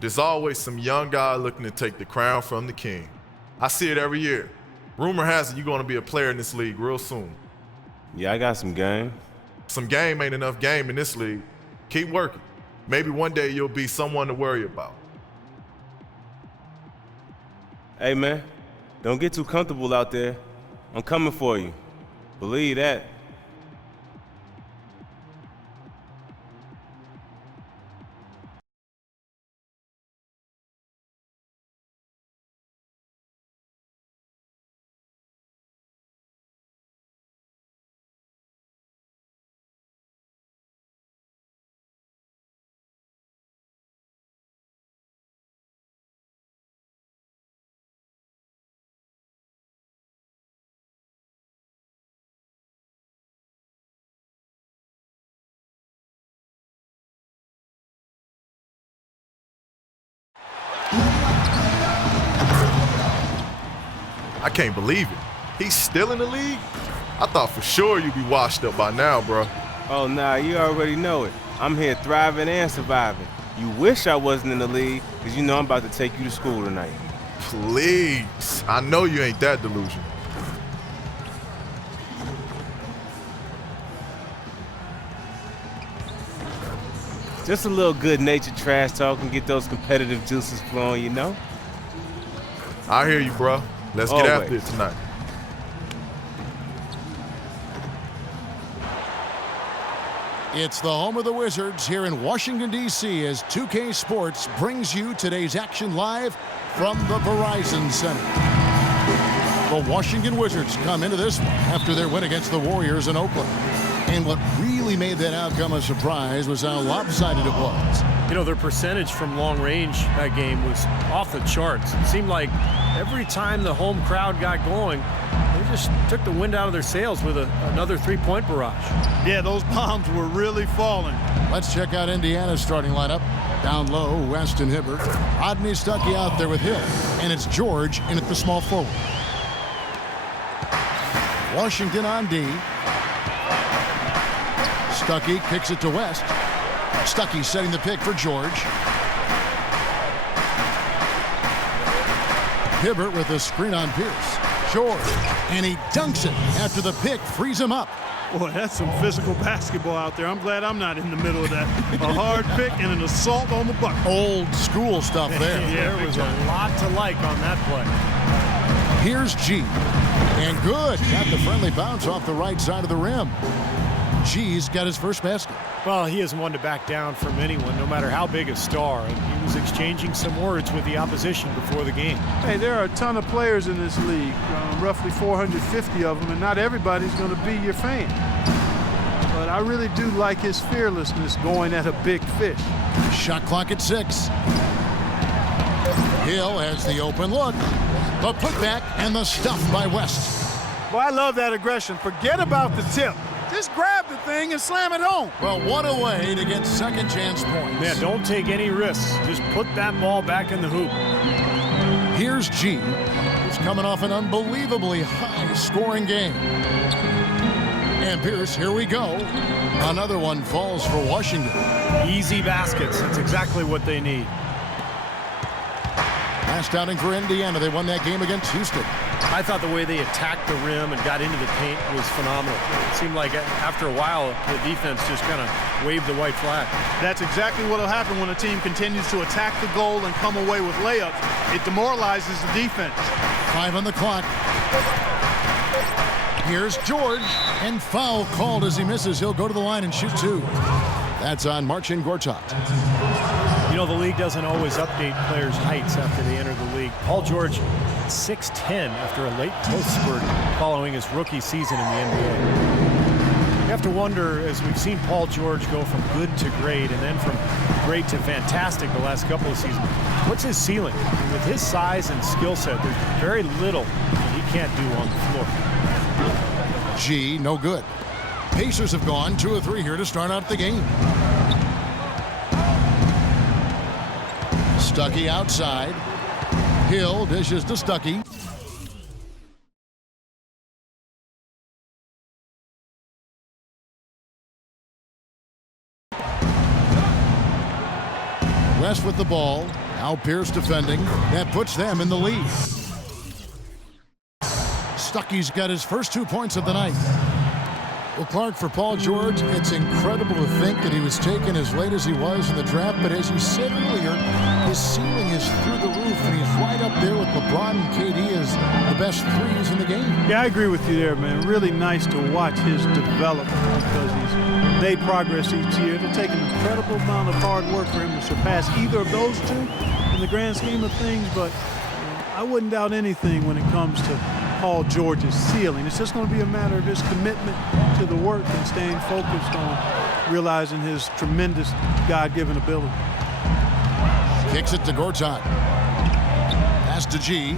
There's always some young guy looking to take the crown from the king. I see it every year. Rumor has it you're going to be a player in this league real soon. Yeah, I got some game. Some game ain't enough game in this league. Keep working. Maybe one day you'll be someone to worry about. Hey, man, don't get too comfortable out there. I'm coming for you. Believe that. I can't believe it. He's still in the league? I thought for sure you'd be washed up by now, bro. Oh, nah, you already know it. I'm here thriving and surviving. You wish I wasn't in the league, because you know I'm about to take you to school tonight. Please. I know you ain't that delusional. Just a little good-natured trash talk and get those competitive juices flowing, you know? I hear you, bro. Let's get after it tonight. It's the home of the Wizards here in Washington, D.C. as 2K Sports brings you today's action live from the Verizon Center. The Washington Wizards come into this one after their win against the Warriors in Oakland. And what really made that outcome a surprise was how lopsided it was. You know, their percentage from long range that game was off the charts. It seemed like every time the home crowd got going, they just took the wind out of their sails with another three-point barrage. Yeah, those bombs were really falling. Let's check out Indiana's starting lineup. Down low, West and Hibbert. Rodney Stuckey out there with Hill. And it's George in at the small forward. Washington on D. Stuckey kicks it to West. Stuckey setting the pick for George. Hibbert with a screen on Pierce. George, and he dunks it after the pick frees him up. Boy, that's some physical basketball out there. I'm glad I'm not in the middle of that. A hard pick and an assault on the bucket. Old school stuff there. Yeah, there was a lot to like on that play. Here's G. And good. Got the friendly bounce off the right side of the rim. G's got his first basket. Well, he isn't one to back down from anyone, no matter how big a star. And he was exchanging some words with the opposition before the game. Hey, there are a ton of players in this league, roughly 450 of them, and not everybody's going to be your fan. But I really do like his fearlessness going at a big fish. Shot clock at 6. Hill has the open look. The putback and the stuff by West. Well, I love that aggression. Forget about the tip. Just grab the thing and slam it home. Well, what a way to get second chance points. Yeah, don't take any risks. Just put that ball back in the hoop. Here's G. He's coming off an unbelievably high-scoring game. And Pierce, here we go. Another one falls for Washington. Easy baskets. That's exactly what they need. Last outing for Indiana. They won that game against Houston. I thought the way they attacked the rim and got into the paint was phenomenal. It seemed like after a while, the defense just kind of waved the white flag. That's exactly what will happen when a team continues to attack the goal and come away with layups. It demoralizes the defense. 5 on the clock. Here's George, and foul called as he misses. He'll go to the line and shoot 2. That's on Marcin Gortat. You know, the league doesn't always update players' heights after they enter the league. Paul George, 6'10", after a late post spurt following his rookie season in the NBA. You have to wonder, as we've seen Paul George go from good to great and then from great to fantastic the last couple of seasons, what's his ceiling? With his size and skill set, there's very little that he can't do on the floor. G, no good. Pacers have gone 2 of 3 here to start out the game. Stuckey outside. Hill dishes to Stuckey. West with the ball. Now Pierce defending. That puts them in the lead. Stuckey's got his first 2 points of the night. Well, Clark, for Paul George, it's incredible to think that he was taken as late as he was in the draft. But as you said earlier, his ceiling is through the roof, and he's right up there with LeBron and KD as the best threes in the game. Yeah, I agree with you there, man. Really nice to watch his development because he's made progress each year. It'll take an incredible amount of hard work for him to surpass either of those two in the grand scheme of things, but I wouldn't doubt anything when it comes to Paul George's ceiling. It's just going to be a matter of his commitment to the work and staying focused on realizing his tremendous God-given ability. Kicks it to Gortat. Pass to G.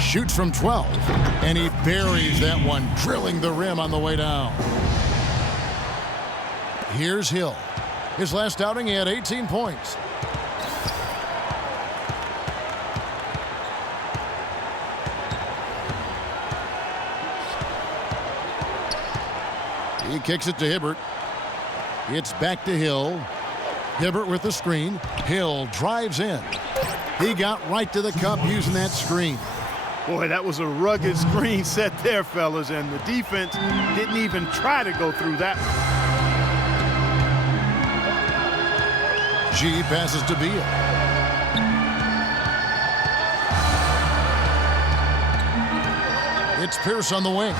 Shoots from 12, and he buries that one, drilling the rim on the way down. Here's Hill. His last outing, he had 18 points. He kicks it to Hibbert. It's back to Hill. Hibbert with the screen. Hill drives in. He got right to the cup using that screen. Boy, that was a rugged screen set there, fellas, and the defense didn't even try to go through that. G passes to Beal. It's Pierce on the wing.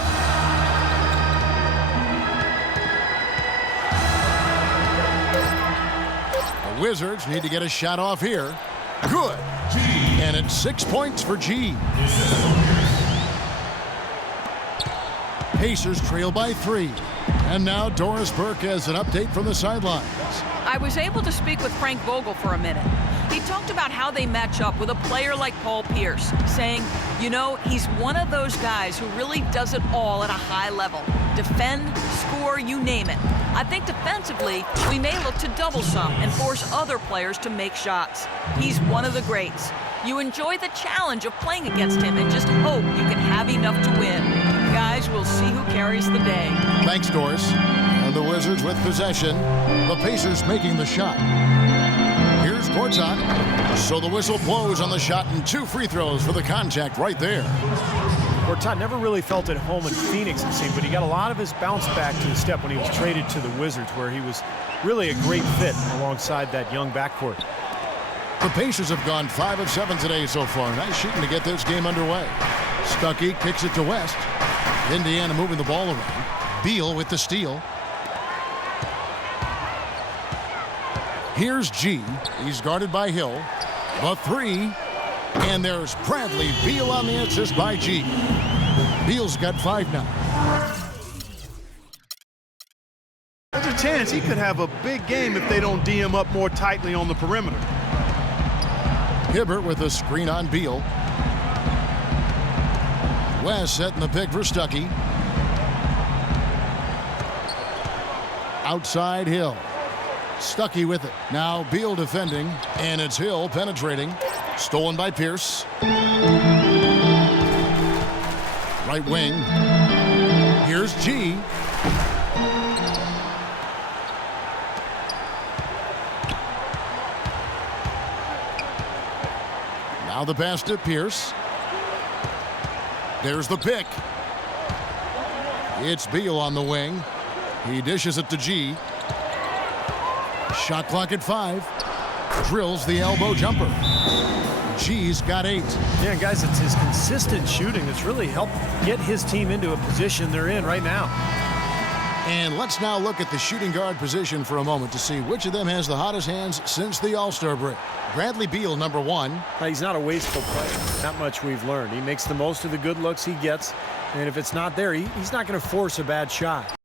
The Wizards need to get a shot off here. Good. And it's 6 points for G. Pacers trail by 3. And now Doris Burke has an update from the sidelines. I was able to speak with Frank Vogel for a minute. He talked about how they match up with a player like Paul Pierce, saying, you know, he's one of those guys who really does it all at a high level. Defend, score, you name it. I think defensively, we may look to double some and force other players to make shots. He's one of the greats. You enjoy the challenge of playing against him and just hope you can have enough to win. Guys, we'll see who carries the day. Thanks, Doris. And the Wizards with possession. The Pacers making the shot. Here's Gortat. So the whistle blows on the shot and 2 free throws for the contact right there. Gortat never really felt at home in Phoenix, it seemed, but he got a lot of his bounce back to the step when he was traded to the Wizards, where he was really a great fit alongside that young backcourt. The Pacers have gone 5 of 7 today so far. Nice shooting to get this game underway. Stuckey kicks it to West. Indiana moving the ball around. Beal with the steal. Here's G. He's guarded by Hill. The 3. And there's Bradley Beal on the assist by G. Beal's got 5 now. There's a chance he could have a big game if they don't D him up more tightly on the perimeter. Hibbert with a screen on Beal. West setting the pick for Stuckey. Outside Hill. Stuckey with it. Now Beal defending, and it's Hill penetrating. Stolen by Pierce. Right wing. Here's G. Now the pass to Pierce. There's the pick. It's Beal on the wing. He dishes it to G. Shot clock at 5. Drills the elbow jumper. G's got 8. Yeah, guys, it's his consistent shooting that's really helped get his team into a position they're in right now. And let's now look at the shooting guard position for a moment to see which of them has the hottest hands since the All-Star break. Bradley Beal, number 1. He's not a wasteful player. Not much we've learned. He makes the most of the good looks he gets, and if it's not there, he's not going to force a bad shot.